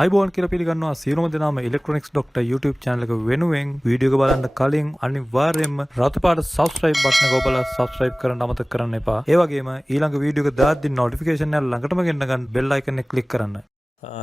ආයිබෝන් කියලා පිළිගන්නවා සියලුම දෙනාම ඉලෙක්ට්‍රොනික්ස් ડોක්ටර් YouTube channel එක වෙනුවෙන් වීඩියෝ එක බලන්න කලින් අනිවාර්යයෙන්ම රතු පාට subscribe button එක ඔබලා subscribe කරන්න අමතක කරන්න එපා. ඒ වගේම ඊළඟ වීඩියෝ එක දාද්දි notification එක ළඟටම ගෙන්න ගන්න bell icon එක click කරන්න.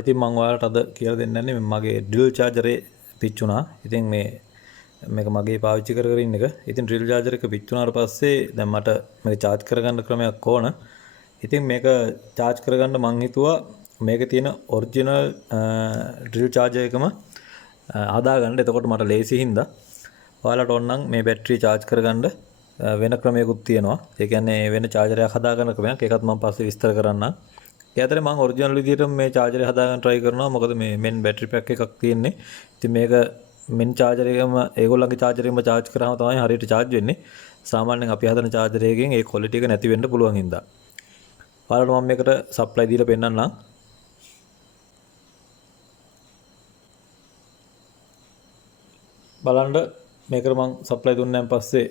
ඉතින් මම ඔයාලට අද කියලා දෙන්න යන්නේ මගේ drill charger එක පිච්චුණා. ඉතින් මේක මගේ පාවිච්චි කර ඉන්න එක. ඉතින් drill charger එක පිච්චුණාට පස්සේ දැන් මට මේක charge කරගන්න ක්‍රමයක් ඕන. ඉතින් මේක charge කරගන්න මං හිතුවා මේක තියෙන ඔරිජිනල් ඩ්‍රිල් චාර්ජර් එකම හදාගන්න. එතකොට මට ලේසි හින්දා ඔයාලට ඕනනම් මේ බැටරිය charge කරගන්න වෙන ක්‍රමයකුත් තියෙනවා. ඒ කියන්නේ වෙන චාර්ජර් එකක් හදාගන්න ක්‍රමයක්. ඒකත් මම පස්සේ විස්තර කරන්නම්. ඒ අතරේ මම ඔරිජිනල් විදිහට මේ චාර්ජර් එක හදාගන්න try කරනවා. මොකද මේ මෙන් බැටරි පැක් එකක් තියෙන්නේ. ඉතින් මේක මෙන් චාර්ජර් එකම ඒගොල්ලන්ගේ චාර්ජර් එකම charge කරාම තමයි හරියට charge වෙන්නේ. සාමාන්‍යයෙන් අපි හදන චාර්ජර් එකකින් ඒ quality එක නැති වෙන්න පුළුවන් හින්දා. ඔයාලට මම මේකට supply දීලා පෙන්නන්නම්. බලන්න මේකට මම සප්ලයි දුන්නාන් පස්සේ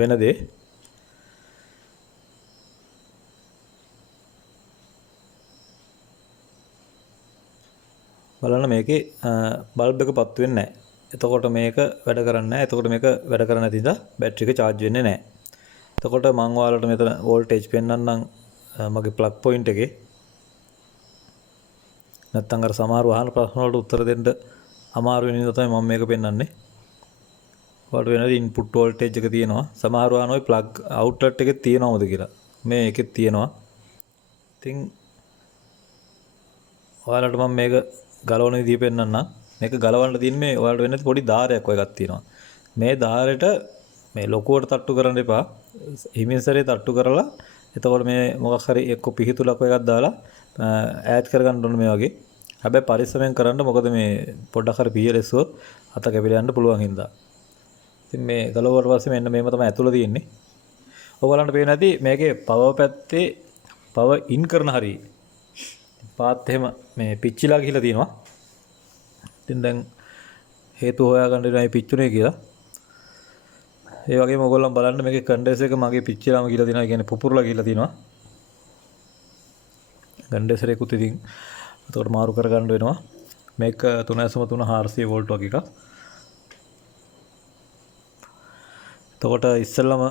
වෙන දේ බලන්න මේකේ බල්බ් එක පත්තු වෙන්නේ නැහැ. එතකොට මේක වැඩ කරන්නේ නැහැ. එතකොට මේක වැඩ කරන්නේ නැති නිසා බැටරි එක charge වෙන්නේ නැහැ. එතකොට මම ඔයාලට මෙතන voltage පෙන්වන්නම් මගේ plug point එකේ. නැත්තම් අර සමහර වහන ප්‍රශ්න වලට උත්තර දෙන්න අමාරු වෙන නිසා තමයි මම මේක පෙන්වන්නේ. ඔයාලට වෙනද ඉන්පුට් වෝල්ටේජ් එක තියෙනවා. සමහර වහන ওই ප්ලග් අවුට්ලට් එකේ තියෙනවද කියලා. මේ එකෙත් තියෙනවා. ඉතින් ඔයාලට මම මේක ගලවන විදිය පෙන්නන්නම්. මේක ගලවන්න තියෙන්නේ මේ ඔයාලට වෙන්නේ පොඩි ධාරයක් වගේ එකක් තියෙනවා. මේ ධාරයට මේ ලොකුවට තට්ටු කරන්න එපා. හිමින්සරේ තට්ටු කරලා එතකොට මේ මොකක් හරි එක්ක පිහිතුලක් එකක් දාලා ඈඩ් කරගන්න ඕනේ මේ වගේ. හැබැයි පරිස්සමෙන් කරන්න. මොකද මේ පොඩ්ඩක් හරි පීයලෙස්සුවොත් අත කැපිලා යන්න පුළුවන් හින්දා. ඉතින් මේ ගලවුවට පස්සේ මෙන්න මේව තමයි ඇතුළ තියෙන්නේ. ඔයගලන්ට පේන ඇති මේකේ පවර් පැත්තේ පවර් ඉන් කරන හරිය. පාත් එහෙම මේ පිච්චිලා ගිහිලා තියෙනවා. ඉතින් දැන් හේතු හොයාගන්න ඉන්නේ පිච්චුනේ කියලා. ඒ වගේම ඔයගොල්ලන් බලන්න මේකේ කන්ඩෙන්සර් එක මගේ පිච්චිලාම ගිහිලා තියෙනවා. කියන්නේ පුපුරලා ගිහිලා තියෙනවා. කන්ඩෙන්සර් එකකුත් ඉතින් එතකොට මාරු කරගන්න වෙනවා. මේක 3.3 400 වෝල්ට් වගේ එකක්. එතකොට ඉස්සෙල්ලම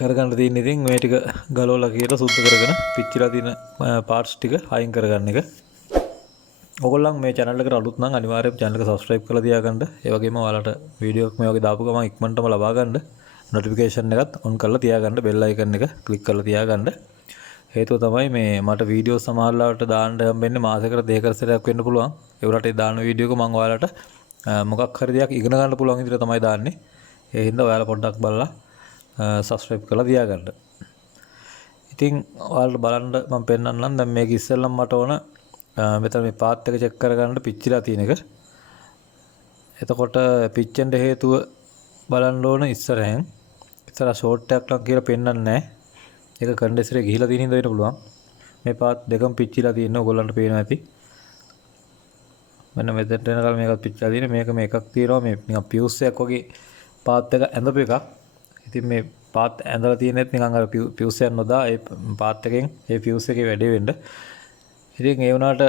කරගන්න තියෙන ඉතින් මේ ටික ගලවලා කියලා සුද්ධ කරගෙන පිච්චිලා තියෙන පාර්ට්ස් ටික අයින් කරගන්න එක. ඔයගොල්ලන් මේ channel එකට අලුත් නම් අනිවාර්යයෙන්ම channel එක subscribe කරලා තියාගන්න. ඒ වගේම ඔයාලට වීඩියෝ එකක් මේ වගේ දාපු ගමන් ඉක්මනටම ලබා ගන්න notification එකත් on කරලා තියාගන්න. bell icon එක click කරලා තියාගන්න. හේතුව තමයි මේ මට වීඩියෝ සමහරලාට දාන්න හම්බෙන්නේ මාසෙකට දෙකකට සැරයක් වෙන්න පුළුවන්. ඒ වලට ඒ දාන වීඩියෝ එක මම ඔයාලට මොකක් හරි දෙයක් ඉගෙන ගන්න පුළුවන් විදිහට තමයි දාන්නේ. ඒ හින්දා ඔයාලා පොඩ්ඩක් බලලා subscribe කරලා තියාගන්න. ඉතින් ඔයාලට බලන්න මම පෙන්නන්නම්. දැන් මේක ඉස්සෙල්ලම මට ඕන මෙතන මේ පාත් එක චෙක් කරගන්න පිච්චිලා තියෙන එක. එතකොට පිච්චෙන්න හේතුව බලන්න ඕන ඉස්සරහෙන්. ඉස්සර ෂෝට් එකක් නම් කියලා පෙන්නන්නේ නැහැ. ඒක කන්ඩෙන්සර් එක ගිහිලා තියෙන හින්දා වෙන්න පුළුවන්. මේ පාත් දෙකම පිච්චිලා තියෙනවා. ඔයගොල්ලන්ට පේනවා ඇති. මෙන්න මෙතෙන්ට එනකල් මේකත් පිච්චිලා තියෙන. මේක එකක් තියෙනවා මේ නිකන් පියුස් එකක් වගේ පාත් එක ඇඳපු එකක්. ඉතින් මේ පාත් ඇඳලා තියෙනෙත් නිකන් අර පියුස් එක නොදා ඒ පාත් එකෙන් ඒ පියුස් එකේ වැඩේ වෙන්න. ඉතින් ඒ වුණාට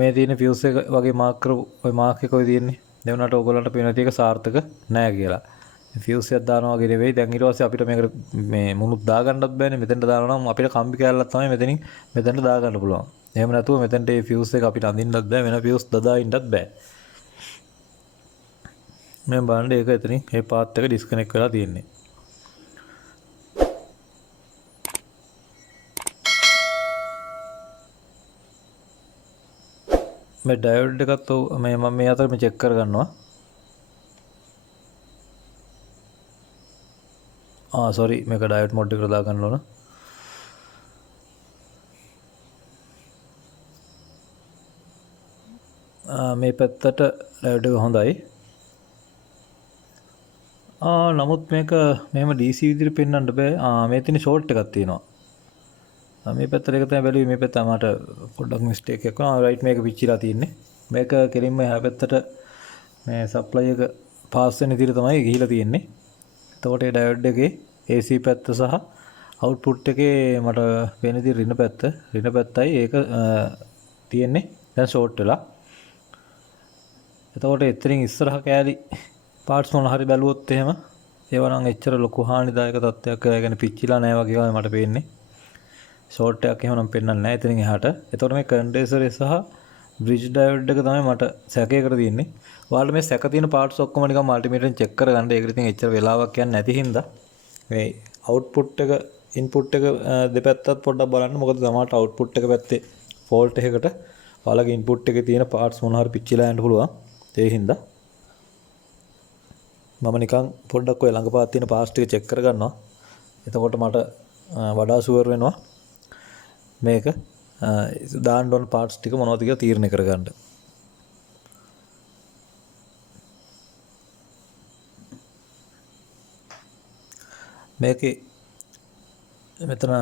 මේ තියෙන පියුස් එක වගේ මාක් කරපු ওই මාක් එක ඔය තියෙන්නේ. ඒ වුණාට ඕගොල්ලන්ට පේන ටික සාර්ථක නෑ කියලා. ෆියුස් එකක් දානවා වගේ නෙවෙයි. දැන් ඊට පස්සේ අපිට මේකට මේ මුණුත් දාගන්නත් බෑනේ. මෙතෙන්ට දානවා නම් අපිට කම්බි කෑල්ලක් තමයි මෙතනින් මෙතෙන්ට දාගන්න පුළුවන්. එහෙම නැතුව මෙතෙන්ට මේ ෆියුස් එක අපිට අඳින්නත් බෑ. වෙන ෆියුස් දදා ඉන්නත් බෑ. මම බලන්නේ ඒක එතනින් මේ පාත් එක ඩිස්කනෙක්ට් වෙලා තියෙන්නේ. මේ ඩයෝඩ් එකත් මම මේ අතර මේ චෙක් කරගන්නවා. සෝරි මේක ඩයෝඩ් මොඩ් එකට දාගන්න ඕන. මේ පැත්තට ඩයෝඩ් එක හොඳයි. නමුත් මේක මෙහෙම DC විදිහට පෙන්වන්න බෑ. මේ තියෙන ෂෝට් එකක් තියෙනවා. මේ පැත්තට එක තමයි බැලුවේ. මේ පැත්ත මට පොඩ්ඩක් මිස්ටේක් එකක් වුණා. රයිට් මේක පිච්චිලා තියෙන්නේ. මේක කෙලින්ම එහා පැත්තට මේ සප්ලයි එක පාස් වෙන විදිහට තමයි ගිහිලා තියෙන්නේ. එතකොට ඒ ඩයෝඩ් එකේ AC පැත්ත සහ අවුට්පුට් එකේ මට වෙන විදිහ රින පැත්තයි ඒක තියෙන්නේ දැන් ෂෝට් වෙලා. එතකොට එතනින් ඉස්සරහ කෑලි පාර්ට්ස් මොන හරි බැලුවොත් එහෙම ඒව නම් එච්චර ලොකු හානිදායක තත්ත්වයක් ඒ කියන්නේ පිච්චිලා නැහැ වගේ තමයි මට පේන්නේ. ෂෝට් එකක් එහෙම නම් පෙන්වන්නේ නැහැ එතනින් එහාට. එතකොට මේ කන්ඩෙන්සරේ සහ බ්‍රිජ් ඩයෝඩ් එක තමයි මට සැකයකට තියෙන්නේ. ඔයාලට මේ සැක තියෙන පාර්ට්ස් ඔක්කොම නිකන් මල්ටිමීටරෙන් චෙක් කරගන්න. ඒකට ඉතින් එච්චර වෙලාවක් යන්නේ නැති හින්දා මේ අවුට්පුට් එක ඉන්පුට් එක දෙපැත්තත් පොඩ්ඩක් බලන්න. මොකද සමහරට අවුට්පුට් එක පැත්තේ ෆෝල්ට් එකකට ඔයාලගේ ඉන්පුට් එකේ තියෙන පාර්ට්ස් මොන හරි පිච්චිලා යන්න පුළුවන්. ඒ හින්දා මම නිකන් පොඩ්ඩක් ඔය ළඟපාත තියෙන පාර්ට්ස් ටික චෙක් කරගන්නවා. එතකොට මට වඩා ෂුවර් වෙනවා මේක දාන්න ඕන පාර්ට්ස් ටික මොනවද කියලා තීරණය කරගන්න. මේකේ මෙතන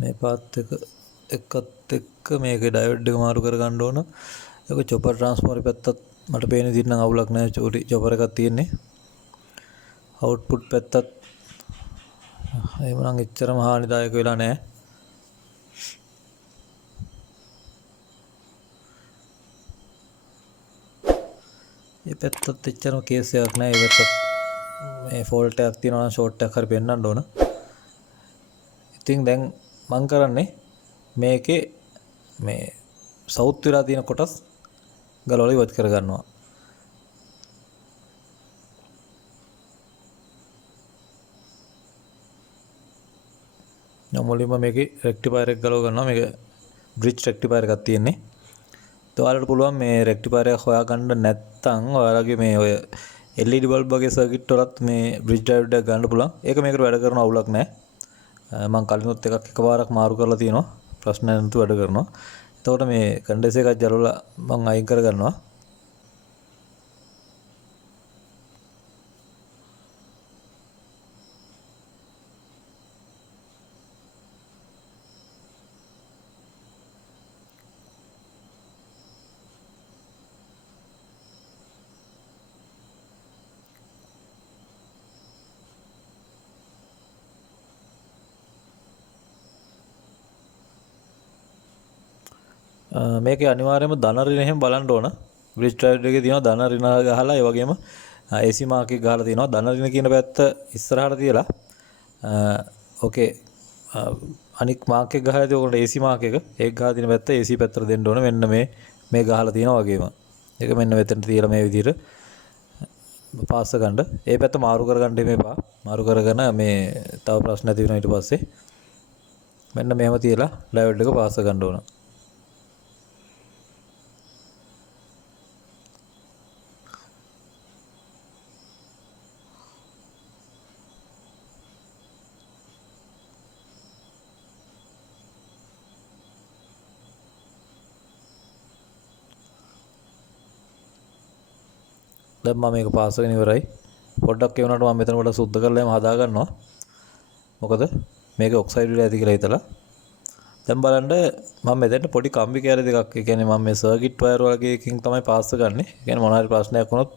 මේ පාත් එකත් එක්ක මේකේ ඩයෝඩ් එක මාරු කරගන්න ඕන. ඒක චොපර් ට්‍රාන්ස්ෆෝමර් පැත්තත් මට පේන විදිහට නම් අවුලක් නැහැ. චොපර් එකක් තියෙන්නේ. අවුට්පුට් පැත්තත් එහෙම නම් එච්චරම හානිදායක වෙලා නැහැ. මේ පැත්තත් එච්චරම කේස් එකක් නැහැ. ඒ පැත්තත් මේ ෆෝල්ට් එකක් තියෙනවා නම් ෂෝට් එකක් හරි පෙන්වන්න ඕන. ඉතින් දැන් මම කරන්නේ මේකේ මේ සවුත් වෙලා තියෙන කොටස් ගලවලා ඉවත් කරගන්නවා. මුලින්ම මේකේ රෙක්ටිෆයර් එක ගලව ගන්නවා. මේක බ්‍රිජ් රෙක්ටිෆයර් එකක් තියෙන්නේ. ඔයාලට පුළුවන් මේ රෙක්ටිෆයර් එක හොයාගන්න නැත්නම් ඔයාලගේ මේ ඔය LED බල්බ් වගේ සර්කිට් වලත් මේ බ්‍රිජ් ඩයෝඩ් එක ගන්න පුළුවන්. ඒක මේකට වැඩ කරන අවුලක් නැහැ. මම කලිනුත් එකපාරක් මාරු කරලා තියෙනවා. ප්‍රශ්න නැතුව වැඩ කරනවා. එතකොට මේ කන්ඩෙන්සර් එකක් ජලවලා මම අයින් කරගන්නවා. මේකේ අනිවාර්යයෙන්ම ධන ඍණ එහෙම බලන්න ඕන. බ්‍රිජ් ඩයෝඩ් එකේ තියෙනවා ධන ඍණ ගහලා ඒ වගේම AC මාක් එක ගහලා තියෙනවා. ධන ඍණ කියන පැත්ත ඉස්සරහට තියලා ඕකේ අනික් මාක් එක ගහලා තියෙන AC මාක් එක ඒක ගහලා තියෙන පැත්ත AC පැත්තට දෙන්න ඕන. මෙන්න මේ ගහලා තියෙනවා වගේම. ඒක මෙන්න මෙතන තියලා මේ විදිහට පාස් ගන්න. ඒ පැත්ත මාරු කරගන්න එපා. මාරු කරගෙන මේ තව ප්‍රශ්න ඇති වෙනවා ඊට පස්සේ. මෙන්න මෙහෙම තියලා ඩයෝඩ් එක පාස් ගන්න ඕන. දැන් මම මේක පාස් කරගෙන ඉවරයි. පොඩ්ඩක් ඒ වුණාට මම මෙතන පොඩ්ඩක් සුද්ධ කරලා එම හදා ගන්නවා. මොකද මේක ඔක්සයිඩ් වෙලා ඇති කියලා හිතලා. දැන් බලන්න මම මෙතෙන්ට පොඩි කම්බි කෑලි දෙකක් ඒ කියන්නේ මම මේ සර්කිට් වයර් වගේ එකකින් තමයි පාස් කරන්නේ. ඒ කියන්නේ මොනවා හරි ප්‍රශ්නයක් වුණොත්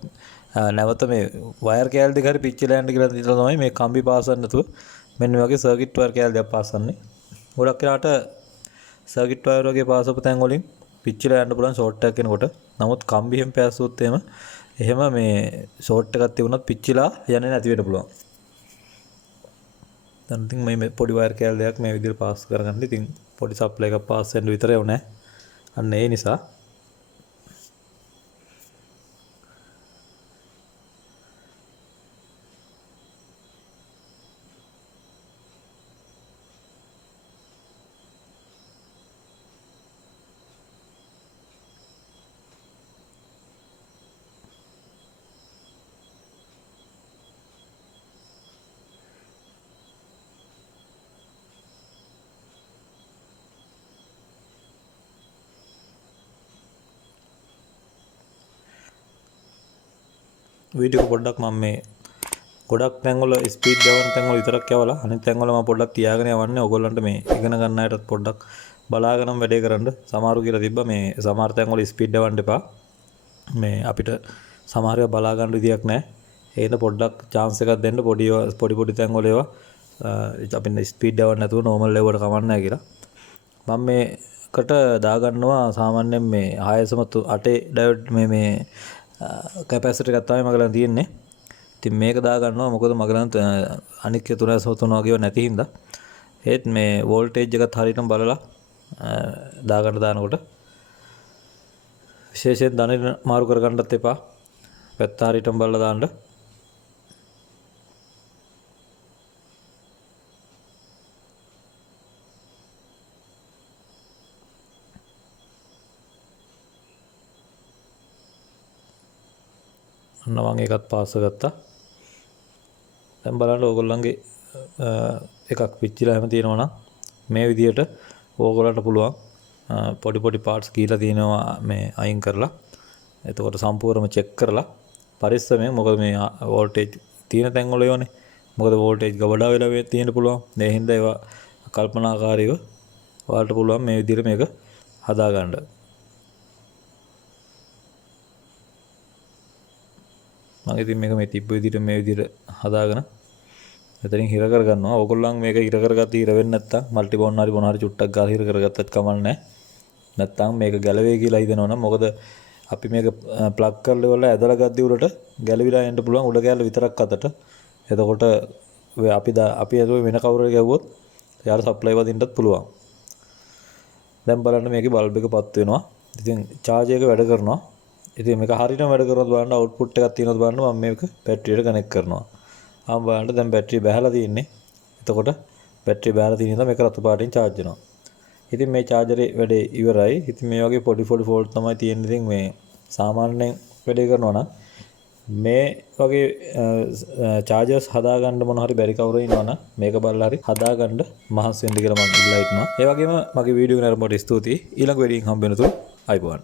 නැවත මේ වයර් කෑලි දෙක හරි පිච්චිලා යන්න කියලා හිතලා තමයි මේ කම්බි පාස් කරන්න නැතුව මෙන්න මේ වගේ සර්කිට් වයර් කෑලි දෙකක් පාස් කරන්නේ. ගොඩක් වෙලාට සර්කිට් වයර් වගේ පාස් අපු තැන් වලින් පිච්චිලා යන්න පුළුවන් ෂෝට් එකක් එනකොට. නමුත් කම්බි හැම පාස්සුවොත් එහෙම මේ ෂෝට් එකක් තිබුණත් පිච්චිලා යන්නේ නැති වෙන්න පුළුවන්. දැන් ඉතින් මේ පොඩි වයර් කෑලි දෙකක් මේ විදිහට පාස් කරගන්න. ඉතින් පොඩි සප්ලයි එකක් පාස් වෙන්න විතරේ වුණේ. අන්න ඒ නිසා වීඩියෝ පොඩ්ඩක් මම මේ ගොඩක් තැන්වල ස්පීඩ් යවන තැන්වල විතරක් යවලා අනිත් තැන්වල මම පොඩ්ඩක් තියාගෙන යවන්නේ. ඔයගොල්ලන්ට මේ ඉගෙන ගන්න අයටත් පොඩ්ඩක් බලාගෙනම වැඩේ කරන්න. සමහරු කියලා තිබ්බා මේ සමහර තැන්වල ස්පීඩ් යවන්න එපා. මේ අපිට සමහර ඒවා බලා ගන්න විදියක් නැහැ. ඒකට පොඩ්ඩක් chance එකක් දෙන්න. පොඩි තැන්වල ඒවා අපිට ස්පීඩ් යවන්න නැතුව normal level එකට කවන්න නැහැ කියලා. මම මේකට දාගන්නවා සාමාන්‍යයෙන් මේ 6.8 ඩයෝඩ් මේ කැපැසිටර් එකක් තමයි මගේ ළඟ තියෙන්නේ. ඉතින් මේක දා ගන්නවා මොකද මගේ ළඟ අනික් 303 වගේ නැති හින්දා. ඒත් මේ වෝල්ටේජ් එකත් හරියටම බලලා දාගන්න දානකොට විශේෂයෙන් දණින මාරු කරගන්නත් එපා. පැත්ත හරියටම බලලා දාන්න. අන්න මම ඒකත් පාස් ගත්තා. දැන් බලන්න ඕගොල්ලන්ගේ එකක් පිච්චිලා හැම තියෙනවා නම් මේ විදියට ඕගොල්ලන්ට පුළුවන් පොඩි පොඩි පාර්ට්ස් කීලා තියෙනවා මේ අයින් කරලා. එතකොට සම්පූර්ණයෙන්ම චෙක් කරලා පරිස්සමෙන් මොකද මේ වෝල්ටේජ් තියෙන තැන් වල යෝනේ. මොකද වෝල්ටේජ් ගබඩා වෙලා තියෙන්න පුළුවන්. ඒ හින්දා ඒවා කල්පනාකාරීව ඔයාලට පුළුවන් මේ විදියට මේක හදා ගන්න. මම ඉතින් මේක මේ තිබ්බ විදිහට මේ විදිහට හදාගෙන එතනින් හිර කරගන්නවා. ඕගොල්ලන් මේක හිර කරගත්ත හිර වෙන්නේ නැත්තම් මල්ටි බෝන් හරි මොන හරි චුට්ටක් ගාලා හිර කරගත්තත් කමක් නැහැ. නැත්තම් මේක ගැලවේ කියලා හිතනවනම් මොකද අපි මේක ප්ලග් කරලා ඉවරලා ඇදලා ගද්දි උඩට ගැලවිලා යන්න පුළුවන් උඩ කැල්ල විතරක් අතට. එතකොට අපි ඇදුවේ වෙන කවුරු හරි ගැව්වොත් යාර සප්ලයි වදින්නත් පුළුවන්. දැන් බලන්න මේකේ බල්බ් එක පත් වෙනවා. ඉතින් charge එක වැඩ කරනවා. ඉතින් මේක හරියටම වැඩ කරනවද බලන්න අවුට්පුට් එකක් තියෙනවද බලන්න මම මේක බැටරියට කනෙක්ට් කරනවා. ආම් බලන්න දැන් බැටරිය බැහැලා තියෙන්නේ. එතකොට බැටරිය බැහැලා තියෙන නිසා මේක රතු පාටින් charge වෙනවා. ඉතින් මේ chargerේ වැඩේ ඉවරයි. ඉතින් මේ වගේ පොඩි ෆෝල්ට් තමයි තියෙන්නේ. ඉතින් මේ සාමාන්‍යයෙන් වැඩේ කරනවා නම් මේ වගේ chargers හදාගන්න මොන හරි බැරි කවුරු ඉන්නවනම් මේක බලලා හරි හදාගන්න මහන්සි වෙන්න කියලා මම ඉල්ලා හිටනවා. ඒ වගේම මගේ වීඩියෝ එක නරඹුවට ස්තුතියි. ඊළඟ වීඩියෝකින් හම්බ වෙනතුරු අයබෝවන්.